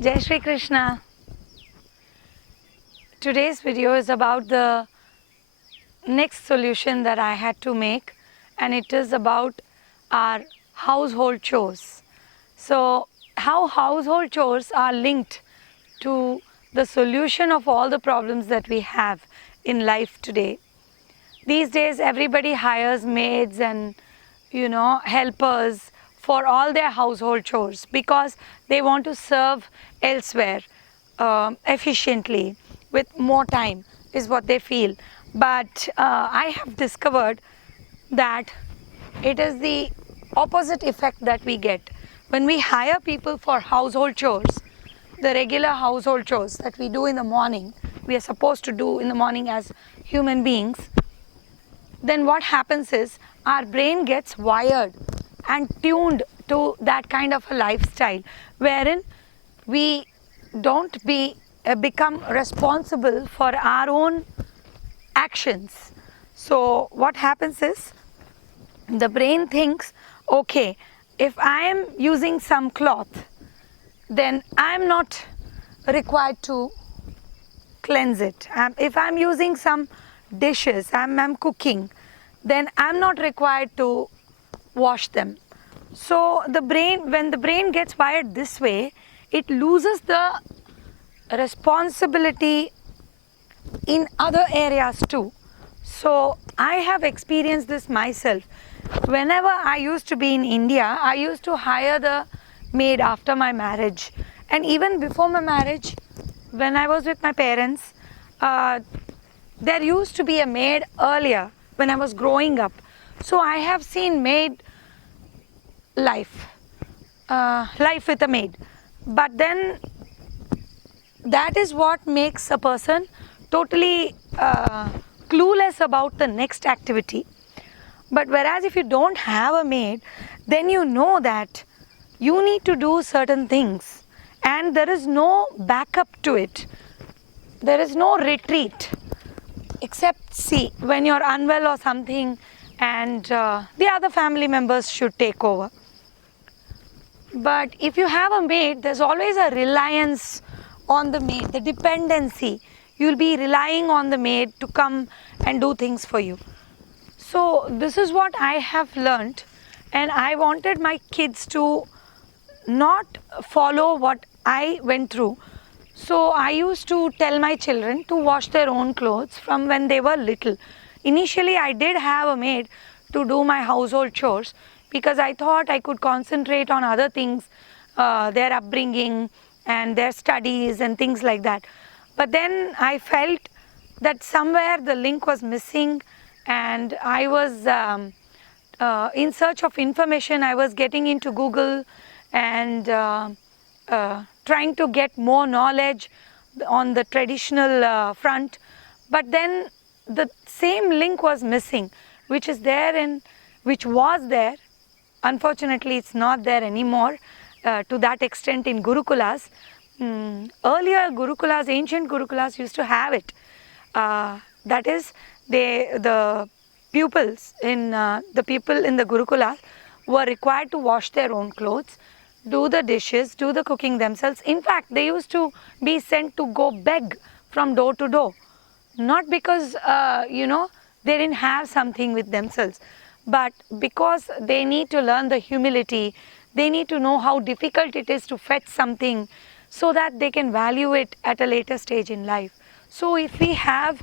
Jai Shri Krishna. Today's video is about the next solution that I had to make, and it is about our household chores. So, how household chores are linked to the solution of all the problems that we have in life today. These days, everybody hires maids and helpers for all their household chores because they want to serve elsewhere efficiently with more time is what they feel. But I have discovered that it is the opposite effect that we get when we hire people for household chores. The regular household chores that we do in the morning, we are supposed to do in the morning as human beings. Then what happens is our brain gets wired and tuned to that kind of a lifestyle wherein we don't become responsible for our own actions. So what happens is the brain thinks, okay, if I am using some cloth, then I am not required to cleanse it. If I am using some dishes, I'm cooking, then I'm not required to wash them. So the brain, when the brain gets wired this way, it loses the responsibility in other areas too. So I have experienced this myself. Whenever I used to be in India, I used to hire the maid after my marriage, and even before my marriage, when I was with my parents, there used to be a maid earlier when I was growing up. So I have seen maid life with a maid. But then that is what makes a person totally clueless about the next activity. But whereas if you don't have a maid, then you know that you need to do certain things and there is no backup to it. There is no retreat, except when you're unwell or something and the other family members should take over. But if you have a maid, there's always a reliance on the maid, the dependency. You'll be relying on the maid to come and do things for you. So this is what I have learned, and I wanted my kids to not follow what I went through. So I used to tell my children to wash their own clothes from when they were little. Initially, I did have a maid to do my household chores because I thought I could concentrate on other things, their upbringing and their studies and things like that. But then I felt that somewhere the link was missing, and I was in search of information. I was getting into Google and trying to get more knowledge on the traditional front. But then the same link was missing, which was there. Unfortunately, it's not there anymore to that extent in Gurukulas. Earlier Gurukulas, ancient Gurukulas used to have it. That is, the pupils in the people in the Gurukulas were required to wash their own clothes, do the dishes, do the cooking themselves. In fact, they used to be sent to go beg from door to door, not because they didn't have something with themselves, but because they need to learn the humility. They need to know how difficult it is to fetch something so that they can value it at a later stage in life. So if we have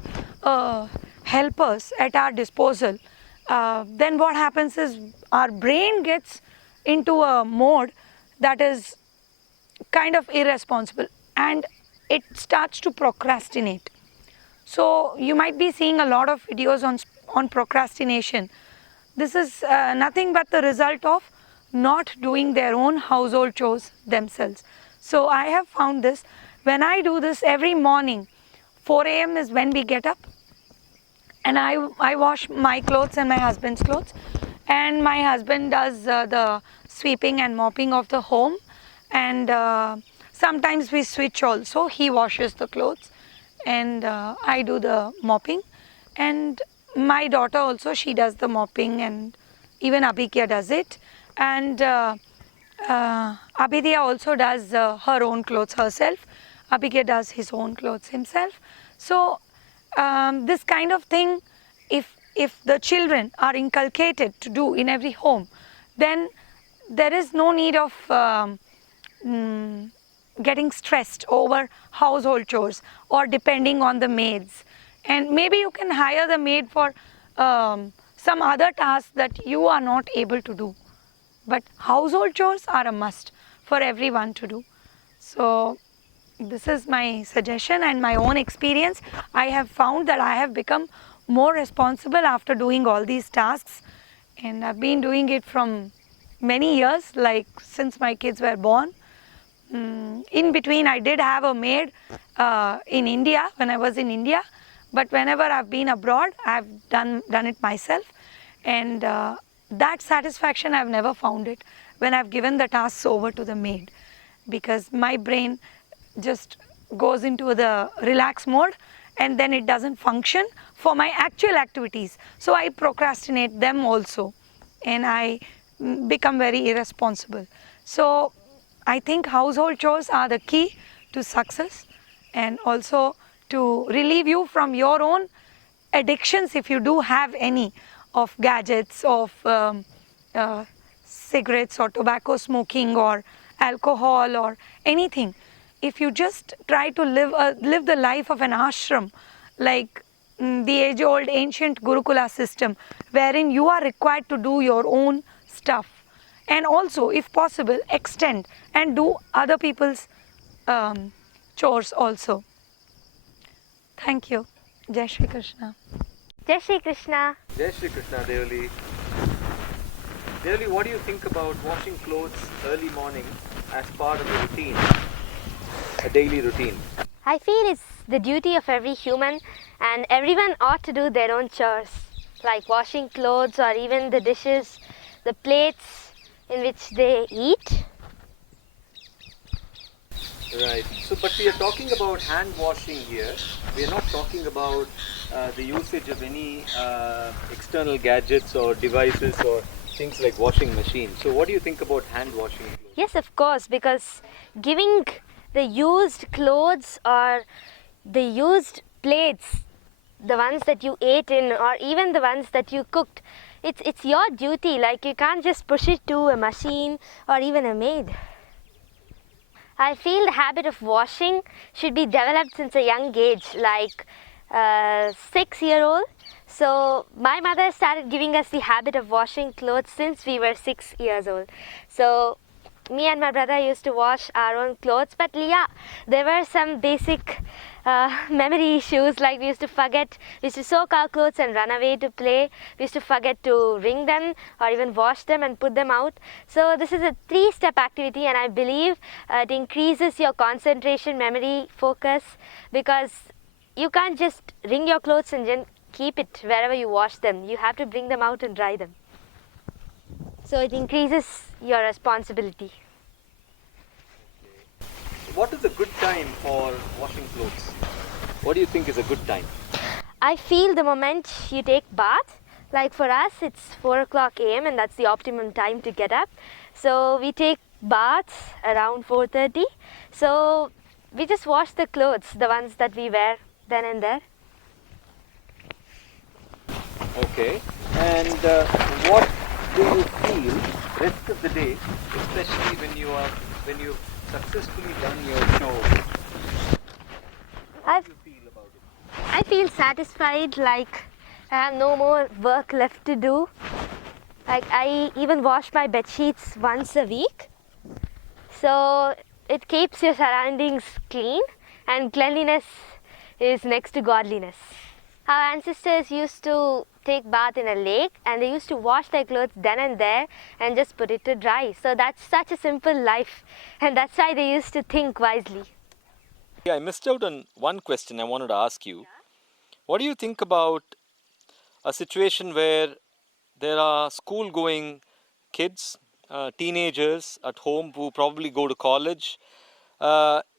helpers at our disposal, then what happens is our brain gets into a mode that is kind of irresponsible and it starts to procrastinate. So you might be seeing a lot of videos on procrastination. This is nothing but the result of not doing their own household chores themselves. So I have found this. When I do this every morning, 4 a.m. is when we get up, and I wash my clothes and my husband's clothes, and my husband does the sweeping and mopping of the home, and sometimes we switch also. He washes the clothes and I do the mopping, and my daughter also, she does the mopping, and even Abhikya does it. And Abhidya also does her own clothes herself. Abhigya does his own clothes himself. So this kind of thing, if the children are inculcated to do in every home, then there is no need of getting stressed over household chores or depending on the maids. And maybe you can hire the maid for some other tasks that you are not able to do. But household chores are a must for everyone to do. So this is my suggestion and my own experience. I have found that I have become more responsible after doing all these tasks, and I've been doing it from many years, like since my kids were born. In between, I did have a maid in India when I was in India, but whenever I've been abroad, I've done it myself, and that satisfaction I've never found it when I've given the tasks over to the maid, because my brain just goes into the relax mode and then it doesn't function for my actual activities. So I procrastinate them also, and I become very irresponsible. So I think household chores are the key to success, and also to relieve you from your own addictions, if you do have any, of gadgets, of cigarettes or tobacco smoking or alcohol or anything. If you just try to live the life of an ashram, like the age-old ancient Gurukula system, wherein you are required to do your own stuff, and also, if possible, extend and do other people's chores also. Thank you. Jai Shri Krishna. Jai Shri Krishna. Jai Shri Krishna, Devali. Devali, what do you think about washing clothes early morning as part of a routine, a daily routine? I feel it's the duty of every human, and everyone ought to do their own chores, like washing clothes or even the dishes, the plates in which they eat. Right. So, but we are talking about hand washing here. We are not talking about the usage of any external gadgets or devices or things like washing machines. So, what do you think about hand washing clothes? Yes, of course, because giving the used clothes or the used plates, the ones that you ate in or even the ones that you cooked, it's your duty. Like, you can't just push it to a machine or even a maid. I feel the habit of washing should be developed since a young age, like 6-year-old. So my mother started giving us the habit of washing clothes since we were 6 years old. So me and my brother used to wash our own clothes, but yeah, there were some basic memory issues, like we used to soak our clothes and run away to play. We used to forget to wring them or even wash them and put them out. So this is a 3-step activity, and I believe it increases your concentration, memory, focus, because you can't just wring your clothes and then keep it wherever you wash them. You have to bring them out and dry them. So it increases your responsibility. What is a good time for washing clothes? What do you think is a good time? I feel the moment you take bath, like for us it's 4 o'clock a.m. and that's the optimum time to get up. So we take baths around 4:30. So we just wash the clothes, the ones that we wear then and there. Okay. And what do you feel rest of the day, especially when you've successfully done your chores? How do you feel about it? I feel satisfied, like I have no more work left to do. Like I even wash my bed sheets once a week. So it keeps your surroundings clean, and cleanliness is next to godliness. Our ancestors used to take bath in a lake, and they used to wash their clothes then and there and just put it to dry. So that's such a simple life, and that's why they used to think wisely. Yeah, I missed out on one question I wanted to ask you. What do you think about a situation where there are school going kids, teenagers at home who probably go to college?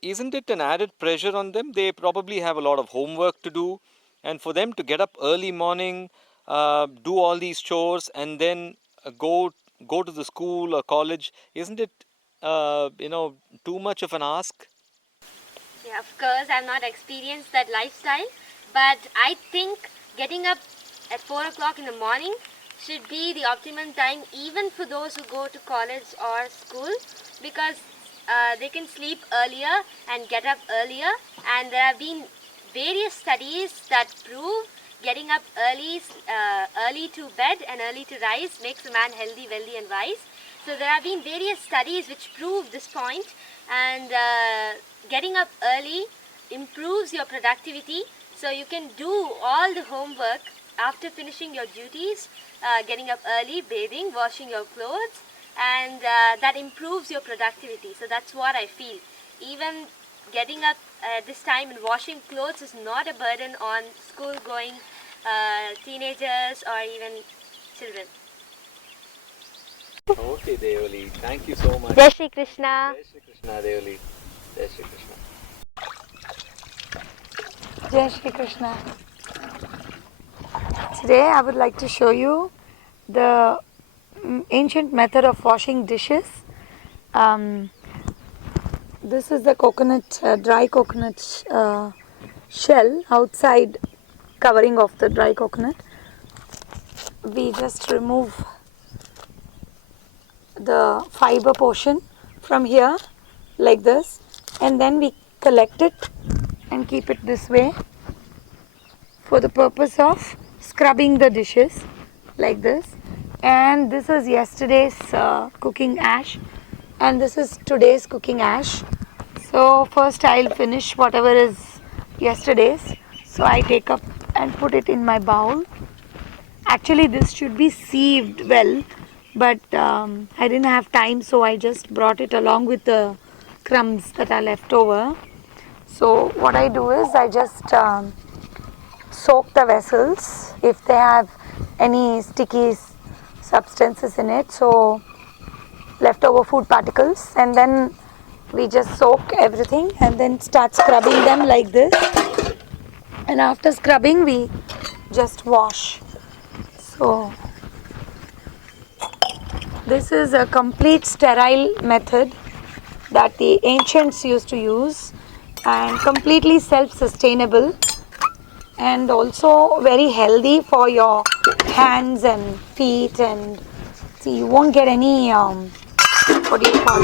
Isn't it an added pressure on them? They probably have a lot of homework to do, and for them to get up early morning, do all these chores, and then go to the school or college, isn't it too much of an ask? Yeah, of course, I've not experienced that lifestyle, but I think getting up at 4 o'clock in the morning should be the optimum time even for those who go to college or school, because they can sleep earlier and get up earlier, and there have been various studies that prove getting up early to bed and early to rise makes a man healthy, wealthy and wise. So there have been various studies which prove this point, and getting up early improves your productivity, so you can do all the homework after finishing your duties, getting up early, bathing, washing your clothes, and that improves your productivity. So that's what I feel. Even getting up at this time and washing clothes is not a burden on school going teenagers or even children. Okay, Devali. Thank you so much. Jai Shri Krishna. Jai Shri Krishna, Devali. Jai Shri Krishna. Jai Shri Krishna. Today I would like to show you the ancient method of washing dishes. This is the coconut, dry coconut shell outside covering of the dry coconut. We just remove the fiber portion from here like this, and then we collect it and keep it this way for the purpose of scrubbing the dishes like this. And this is yesterday's cooking ash, and this is today's cooking ash. So first I'll finish whatever is yesterday's, so I take up and put it in my bowl. Actually this should be sieved well, but I didn't have time, so I just brought it along with the crumbs that are left over. So what I do is I just soak the vessels if they have any sticky substances in it, so leftover food particles, and then we just soak everything and then start scrubbing them like this, and after scrubbing we just wash. So this is a complete sterile method that the ancients used to use, and completely self-sustainable, and also very healthy for your hands and feet. And see, you won't get any what do you call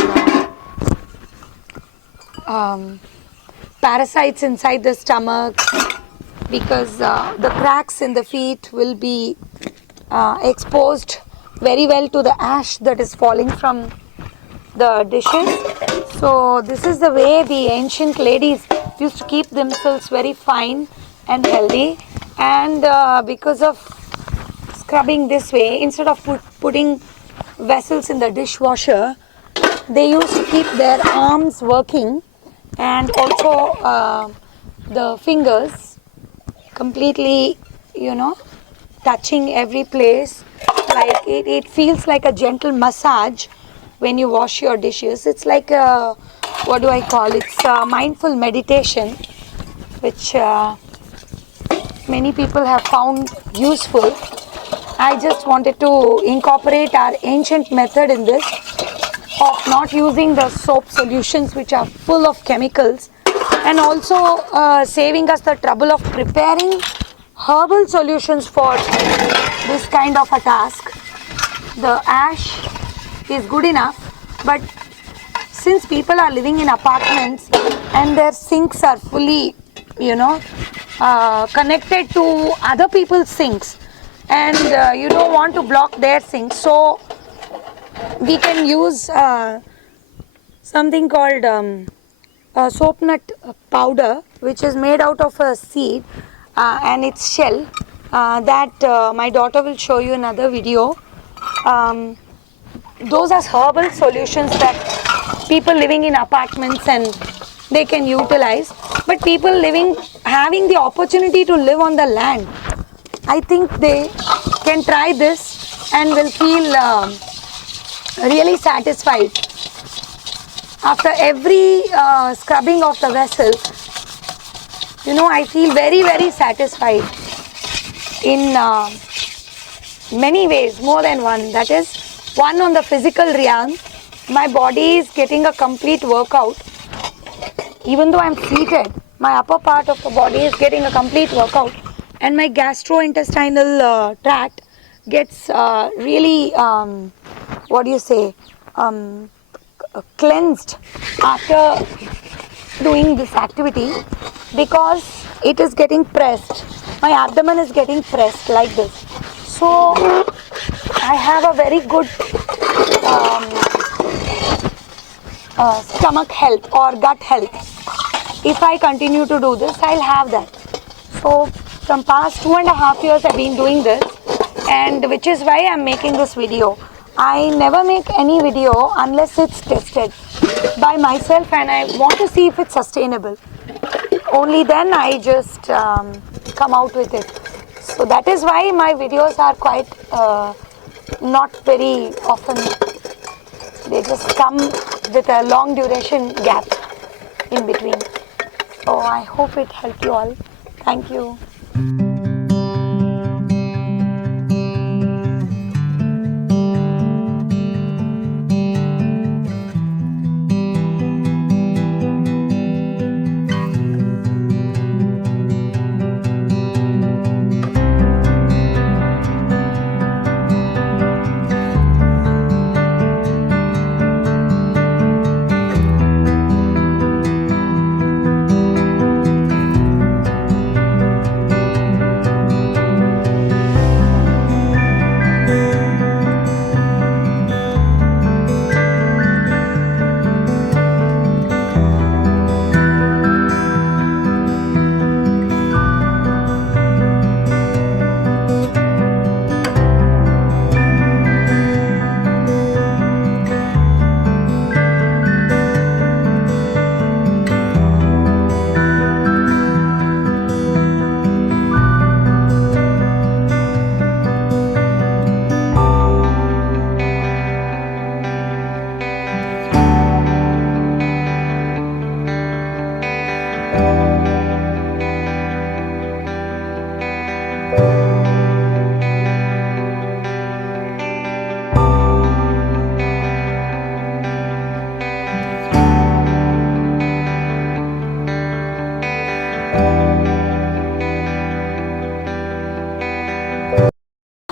parasites inside the stomach, because the cracks in the feet will be exposed very well to the ash that is falling from the dishes. So this is the way the ancient ladies used to keep themselves very fine and healthy. And because of scrubbing this way, instead of putting vessels in the dishwasher, they used to keep their arms working, and also the fingers completely, touching every place. Like it feels like a gentle massage when you wash your dishes. It's like a, what do I call it? It's a mindful meditation, which many people have found useful. I just wanted to incorporate our ancient method in this, of not using the soap solutions which are full of chemicals, and also saving us the trouble of preparing herbal solutions for this kind of a task. The ash is good enough, but since people are living in apartments and their sinks are fully, connected to other people's sinks, and you don't want to block their sinks, so we can use something called soap nut powder, which is made out of a seed and its shell, that my daughter will show you another video. Those are herbal solutions that people living in apartments and they can utilize, but people having the opportunity to live on the land, I think they can try this and will feel really satisfied. After every scrubbing of the vessel, I feel very, very satisfied in many ways, more than one. That is, one on the physical realm, my body is getting a complete workout. Even though I'm seated, my upper part of the body is getting a complete workout, and my gastrointestinal tract gets really, what do you say, cleansed after doing this activity, because it is getting pressed. My abdomen is getting pressed like this. So I have a very good stomach health or gut health. If I continue to do this, I'll have that. So from past 2.5 years I've been doing this, and which is why I'm making this video. I never make any video unless it's tested by myself and I want to see if it's sustainable. Only then I just come out with it. So that is why my videos are quite not very often. They just come with a long duration gap in between. So I hope it helped you all. Thank you.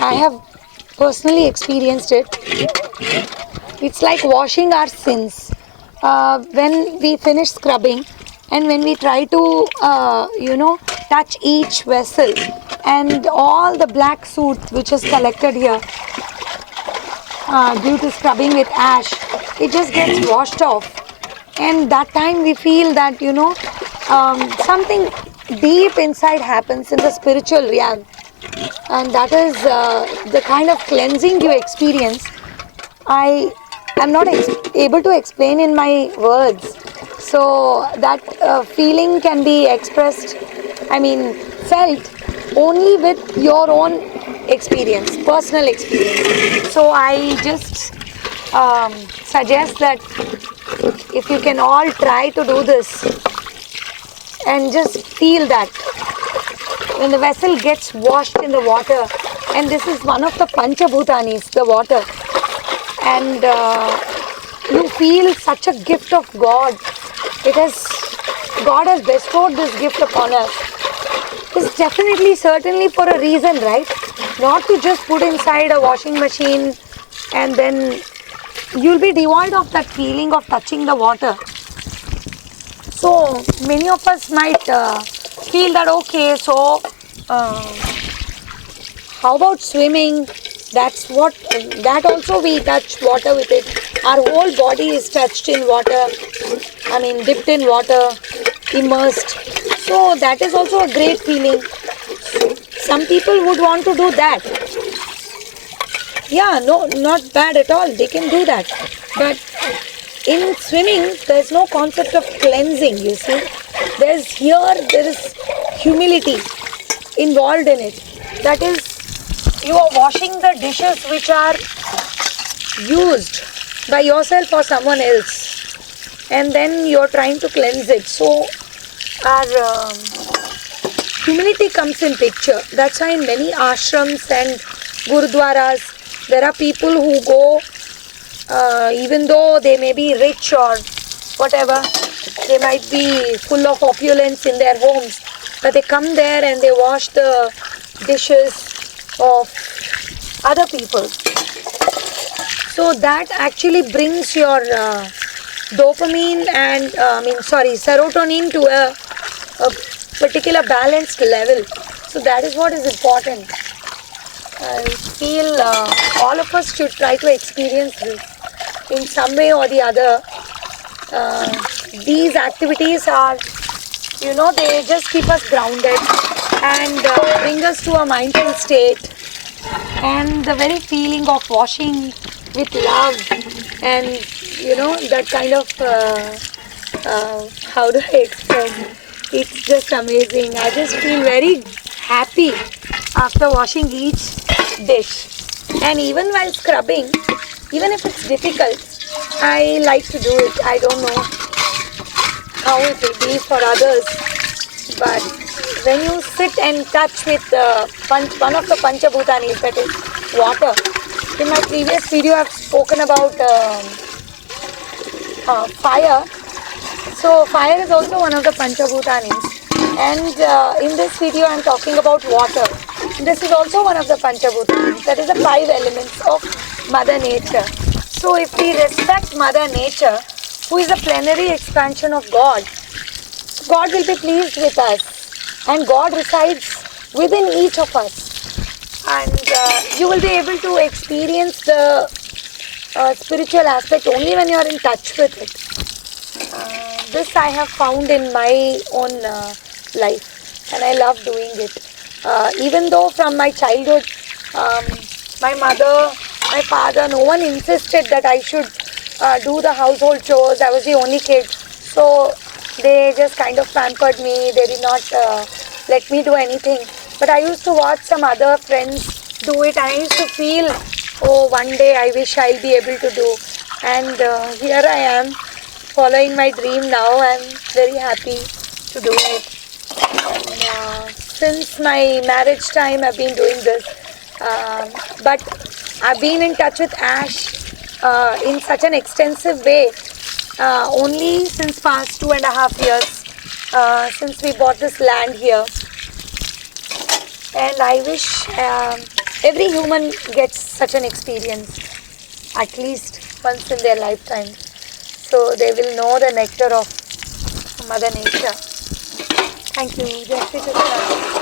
I have personally experienced it. It's like washing our sins. When we finish scrubbing and when we try to, touch each vessel, and all the black soot which is collected here due to scrubbing with ash, it just gets washed off. And that time we feel that, something deep inside happens in the spiritual realm. And that is the kind of cleansing you experience. I am not able to explain in my words. So that feeling can be expressed, felt only with your own experience, personal experience. So I just suggest that if you can all try to do this and just feel that when the vessel gets washed in the water, and this is one of the Panchabhutanis, the water, and you feel such a gift of God. God has bestowed this gift upon us. It's definitely, certainly for a reason, right? Not to just put inside a washing machine and then you'll be devoid of that feeling of touching the water. So many of us might feel that, okay, so how about swimming? That also we touch water with it. Our whole body is touched in water, dipped in water, immersed. So that is also a great feeling. Some people would want to do that. Yeah, no, not bad at all. They can do that. But in swimming, there is no concept of cleansing, you see. There is humility involved in it. That is, you are washing the dishes which are used by yourself or someone else, and then you are trying to cleanse it. So our humility comes in picture. That's why in many ashrams and gurudwaras there are people who go even though they may be rich or whatever, they might be full of opulence in their homes, but they come there and they wash the dishes of other people. So that actually brings your dopamine and serotonin to a particular balanced level. So that is what is important. I feel all of us should try to experience this in some way or the other. These activities are, they just keep us grounded and bring us to a mindful state. And the very feeling of washing with love and, that kind of, how do I explain? It's just amazing. I just feel very happy after washing each dish. And even while scrubbing, even if it's difficult, I like to do it. I don't know how it will be for others, but when you sit and touch with one of the Panchabhutanis, that is water. In my previous video, I've spoken about fire. So fire is also one of the Panchabhutanis. And in this video, I'm talking about water. This is also one of the Panchabhutanis. That is the 5 elements of Mother Nature. So if we respect Mother Nature, who is a plenary expansion of God, God will be pleased with us. And God resides within each of us. And you will be able to experience the spiritual aspect only when you are in touch with it. This I have found in my own life, and I love doing it. Even though from my childhood, my mother, my father, no one insisted that I should do the household chores. I was the only kid, so they just kind of pampered me. They did not let me do anything. But I used to watch some other friends do it, and I used to feel, oh, one day I wish I'll be able to do. And here I am, following my dream now. I'm very happy to do it. And, since my marriage time, I've been doing this. But I've been in touch with ash in such an extensive way only since past 2.5 years, since we bought this land here. And I wish every human gets such an experience at least once in their lifetime, so they will know the nectar of Mother Nature. Thank you. Jai Shri Krishna.